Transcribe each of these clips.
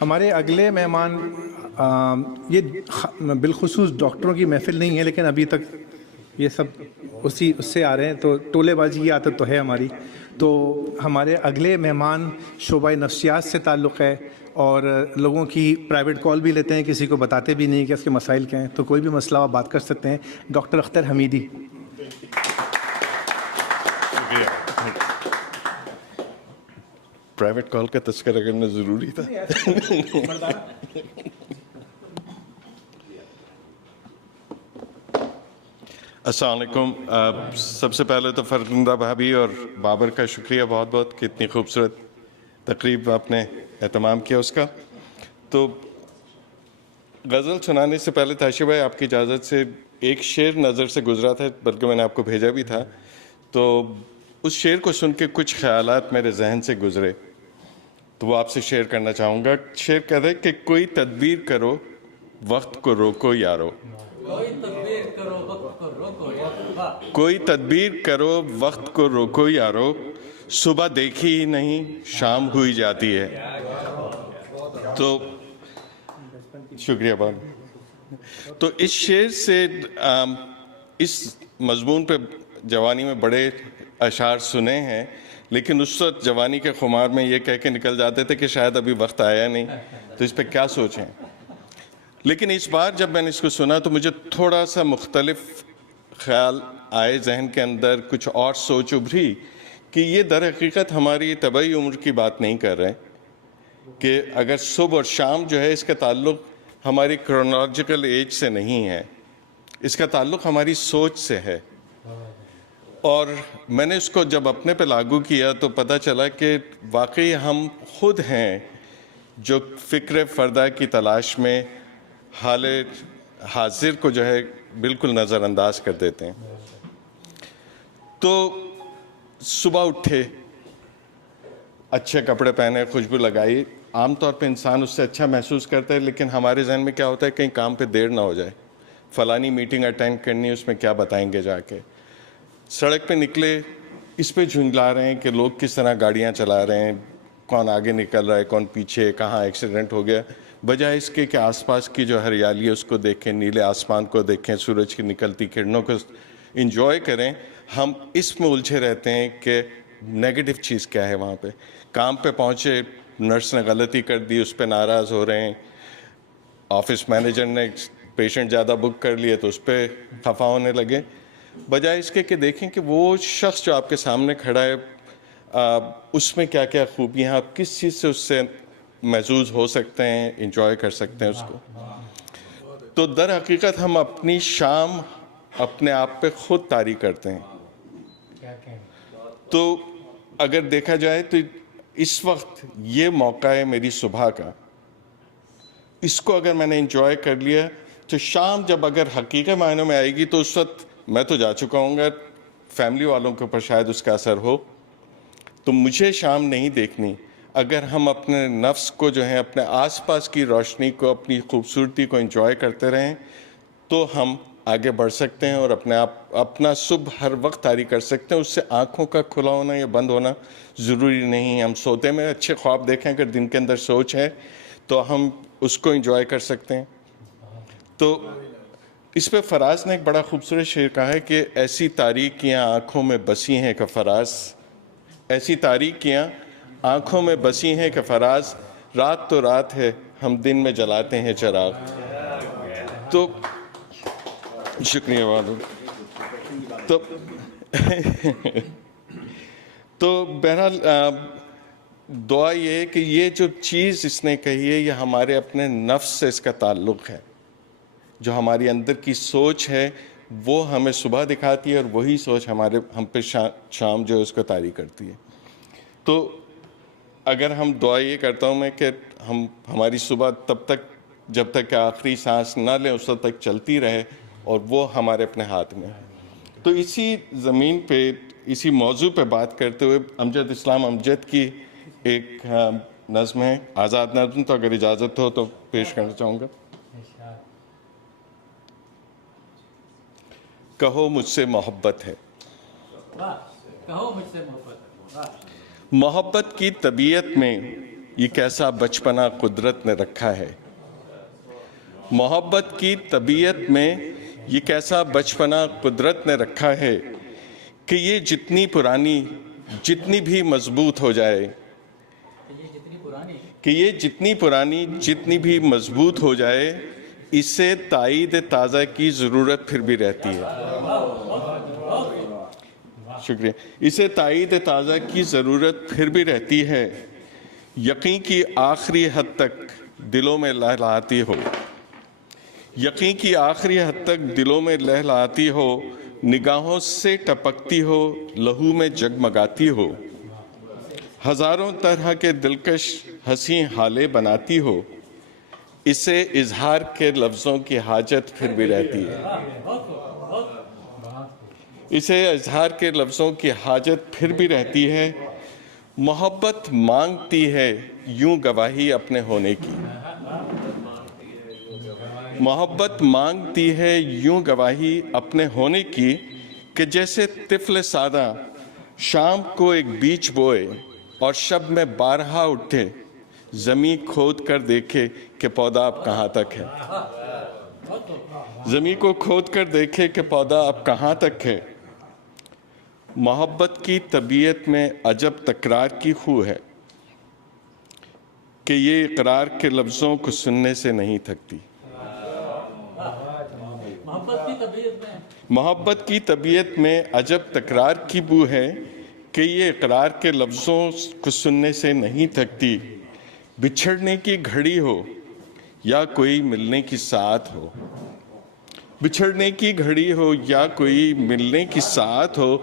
ہمارے اگلے مہمان یہ بالخصوص ڈاکٹروں کی محفل نہیں ہے، لیکن ابھی تک یہ سب اس سے آ رہے ہیں، تو ٹولے بازی کی عادت تو ہے ہماری. تو ہمارے اگلے مہمان شعبہ نفسیات سے تعلق ہے، اور لوگوں کی پرائیویٹ کال بھی لیتے ہیں، کسی کو بتاتے بھی نہیں کہ اس کے مسائل کیا ہیں. تو کوئی بھی مسئلہ آپ بات کر سکتے ہیں. ڈاکٹر اختر حمیدی. پرائیویٹ کال کا تذکرہ کرنا ضروری تھا. السلام علیکم. سب سے پہلے تو فرزندہ بھابھی اور بابر کا شکریہ بہت بہت کہ اتنی خوبصورت تقریب آپ نے اہتمام کیا اس کا. تو غزل سنانے سے پہلے تاشی بھائی آپ کی اجازت سے ایک شعر نظر سے گزرا تھا، بلکہ میں نے آپ کو بھیجا بھی تھا. تو اس شعر کو سن کے کچھ خیالات میرے ذہن سے گزرے، تو وہ آپ سے شیئر کرنا چاہوں گا. شعر کہتا ہے کہ کوئی تدبیر کرو وقت کو روکو یارو، کوئی تدبیر کرو وقت کو روکو یارو، صبح دیکھی ہی نہیں شام ہوئی جاتی ہے. تو شکریہ بابا. تو اس شعر سے اس مضمون پہ جوانی میں بڑے اشعار سنے ہیں، لیکن اس وقت جوانی کے خمار میں یہ کہہ کے نکل جاتے تھے کہ شاید ابھی وقت آیا نہیں، تو اس پہ کیا سوچیں. لیکن اس بار جب میں نے اس کو سنا تو مجھے تھوڑا سا مختلف خیال آئے ذہن کے اندر، کچھ اور سوچ ابھری کہ یہ در حقیقت ہماری طبعی عمر کی بات نہیں کر رہے، کہ اگر صبح اور شام جو ہے اس کا تعلق ہماری کرونالوجیکل ایج سے نہیں ہے، اس کا تعلق ہماری سوچ سے ہے. اور میں نے اس کو جب اپنے پہ لاگو کیا تو پتہ چلا کہ واقعی ہم خود ہیں جو فکر فردہ کی تلاش میں حال حاضر کو جو ہے بالکل نظر انداز کر دیتے ہیں. تو صبح اٹھے، اچھے کپڑے پہنے، خوشبو لگائی، عام طور پہ انسان اس سے اچھا محسوس کرتا ہے، لیکن ہمارے ذہن میں کیا ہوتا ہے کہیں کام پہ دیر نہ ہو جائے، فلانی میٹنگ اٹینڈ کرنی، اس میں کیا بتائیں گے جا کے. سڑک پہ نکلے، اس پہ جھنجلا رہے ہیں کہ لوگ کس طرح گاڑیاں چلا رہے ہیں، کون آگے نکل رہا ہے، کون پیچھے، کہاں ایکسیڈنٹ ہو گیا، بجائے اس کے کہ آس پاس کی جو ہریالی ہے اس کو دیکھیں، نیلے آسمان کو دیکھیں، سورج کی نکلتی کرنوں کو انجوائے کریں. ہم اس میں الجھے رہتے ہیں کہ نیگیٹو چیز کیا ہے. وہاں پہ کام پہ پہنچے، نرس نے غلطی کر دی، اس پہ ناراض ہو رہے ہیں، آفس مینیجر نے پیشنٹ زیادہ بک کر لیے تو اس پہ خفا ہونے لگے، بجائے اس کے کہ دیکھیں کہ وہ شخص جو آپ کے سامنے کھڑا ہے اس میں کیا کیا خوبیاں، آپ کس چیز سے اس سے محظوظ ہو سکتے ہیں، انجوائے کر سکتے ہیں اس کو. تو در حقیقت ہم اپنی شام اپنے آپ پہ خود طاری کرتے ہیں. تو اگر دیکھا جائے تو اس وقت یہ موقع ہے میری صبح کا، اس کو اگر میں نے انجوائے کر لیا تو شام جب اگر حقیقی معنوں میں آئے گی تو اس وقت میں تو جا چکا ہوں گا، فیملی والوں کے اوپر شاید اس کا اثر ہو. تو مجھے شام نہیں دیکھنی. اگر ہم اپنے نفس کو جو ہے، اپنے آس پاس کی روشنی کو، اپنی خوبصورتی کو انجوائے کرتے رہیں تو ہم آگے بڑھ سکتے ہیں اور اپنے آپ اپنا صبح ہر وقت طاری کر سکتے ہیں. اس سے آنکھوں کا کھلا ہونا یا بند ہونا ضروری نہیں. ہم سوتے میں اچھے خواب دیکھیں، اگر دن کے اندر سوچ ہے تو ہم اس کو انجوائے کر سکتے ہیں. تو اس پہ فراز نے ایک بڑا خوبصورت شعر کہا ہے کہ ایسی تاریکیاں آنکھوں میں بسی ہیں کہ فراز، ایسی تاریکیاں آنکھوں میں بسی ہیں کہ فراز، رات تو رات ہے ہم دن میں جلاتے ہیں چراغ. تو شکریہ والو. تو بہرحال دعا یہ ہے کہ یہ جو چیز اس نے کہی ہے یہ ہمارے اپنے نفس سے اس کا تعلق ہے. جو ہماری اندر کی سوچ ہے وہ ہمیں صبح دکھاتی ہے، اور وہی سوچ ہم پہ شام جو ہے اس کو طاری کرتی ہے. تو اگر ہم دعا یہ کرتا ہوں میں کہ ہماری صبح تب تک جب تک کہ آخری سانس نہ لیں اس وقت تک چلتی رہے، اور وہ ہمارے اپنے ہاتھ میں. تو اسی زمین پہ، اسی موضوع پہ بات کرتے ہوئے امجد اسلام امجد کی ایک نظم ہے، آزاد نظم، تو اگر اجازت ہو تو پیش کرنا چاہوں گا. کہو مجھ سے محبت ہے. محبت کی طبیعت میں یہ کیسا بچپنا قدرت نے رکھا ہے. محبت کی طبیعت میں یہ کیسا بچپنا قدرت نے رکھا ہے کہ یہ جتنی پرانی جتنی بھی مضبوط ہو جائے جتنی بھی مضبوط ہو جائے اسے تائید تازہ کی ضرورت پھر بھی رہتی ہے. شکریہ. اسے تائید تازہ کی ضرورت پھر بھی رہتی ہے. یقین کی آخری حد تک دلوں میں لہلاتی ہو. یقین کی آخری حد تک دلوں میں لہلاتی ہو. نگاہوں سے ٹپکتی ہو, لہو میں جگمگاتی ہو. ہزاروں طرح کے دلکش حسین حالے بناتی ہو. اسے اظہار کے لفظوں کی حاجت پھر بھی رہتی ہے. اسے اظہار کے لفظوں کی حاجت پھر بھی رہتی ہے. محبت مانگتی ہے یوں گواہی اپنے ہونے کی. محبت مانگتی ہے یوں گواہی اپنے ہونے کی کہ جیسے طفل سادہ شام کو ایک بیج بوئے اور شب میں بارہا اٹھے, زمین کھود کر دیکھے کہ پودا اب کہاں تک ہے. زمین کو کھود کر دیکھے کہ پودا اب کہاں تک ہے. محبت کی طبیعت میں عجب تکرار کی خو ہے کہ یہ اقرار کے لفظوں کو سننے سے نہیں تھکتی. محبت کی طبیعت میں عجب تکرار کی بو ہے کہ یہ اقرار کے لفظوں کو سننے سے نہیں تھکتی. بچھڑنے کی گھڑی ہو یا کوئی ملنے کی ساعت ہو. بچھڑنے کی گھڑی ہو یا کوئی ملنے کی ساعت ہو,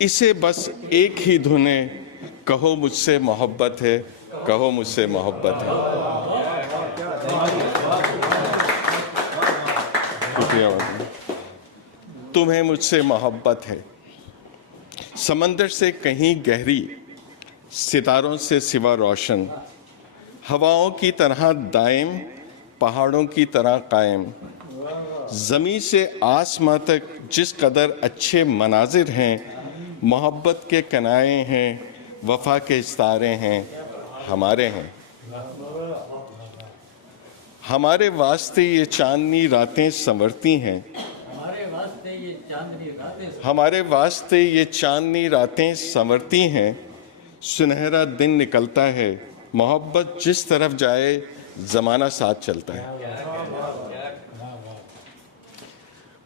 اسے بس ایک ہی دھن ہے, کہو مجھ سے محبت ہے, کہو مجھ سے محبت ہے. تمہیں مجھ سے محبت ہے. سمندر سے کہیں گہری, ستاروں سے سوا روشن, ہواؤں کی طرح دائم, پہاڑوں کی طرح قائم. زمین سے آسماں تک جس قدر اچھے مناظر ہیں, محبت کے کنائے ہیں, وفا کے استارے ہیں, ہمارے ہیں. ہمارے واسطے یہ چاندنی راتیں سنورتی ہیں. ہمارے واسطے یہ چاندنی راتیں سنورتی ہیں. سنہرا دن نکلتا ہے, محبت جس طرف جائے زمانہ ساتھ چلتا ہے.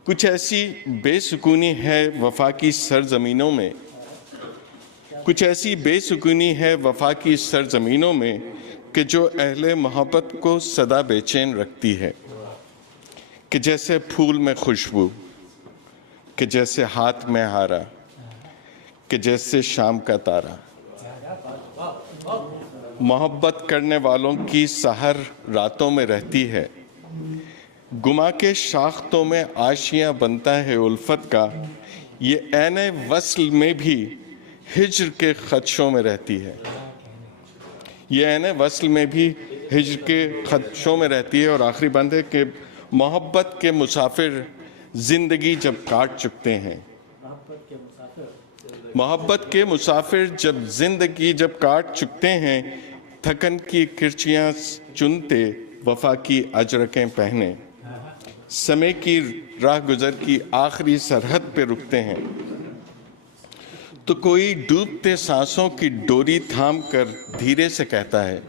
کچھ ایسی بے سکونی ہے وفا کی سرزمینوں میں, کچھ ایسی بے سکونی ہے وفا کی سرزمینوں میں کہ جو اہل محبت کو سدا بے چین رکھتی ہے. کہ جیسے پھول میں خوشبو, کہ جیسے ہاتھ میں ہارا, کہ جیسے شام کا تارا. محبت کرنے والوں کی سحر راتوں میں رہتی ہے. گما کے شاختوں میں آشیاں بنتا ہے الفت کا. یہ عین وصل میں بھی ہجر کے خدشوں میں رہتی ہے. یہ عین وصل میں بھی ہجر کے خدشوں میں رہتی ہے. اور آخری بند ہے کہ محبت کے مسافر زندگی جب کاٹ چکتے ہیں, محبت کے مسافر جب زندگی جب کاٹ چکتے ہیں, تھکن کی کرچیاں چنتے وفا کی اجرکیں پہنے, سمے کی راہ گزر کی آخری سرحد پہ رکتے ہیں. تو کوئی ڈوبتے سانسوں کی ڈوری تھام کر دھیرے سے کہتا ہے,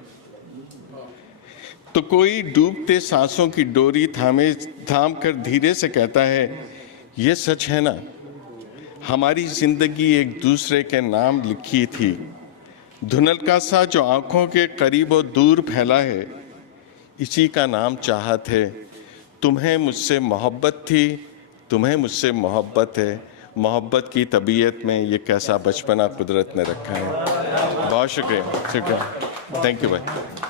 تو کوئی ڈوبتے سانسوں کی ڈوری تھام کر دھیرے سے کہتا ہے, یہ سچ ہے نا ہماری زندگی ایک دوسرے کے نام لکھی تھی. دھنل کا سا جو آنکھوں کے قریب و دور پھیلا ہے, اسی کا نام چاہت ہے. تمہیں مجھ سے محبت تھی, تمہیں مجھ سے محبت ہے. محبت کی طبیعت میں یہ کیسا بچپنا قدرت نے رکھا ہے. بہت شکریہ. تھینک یو بھائی.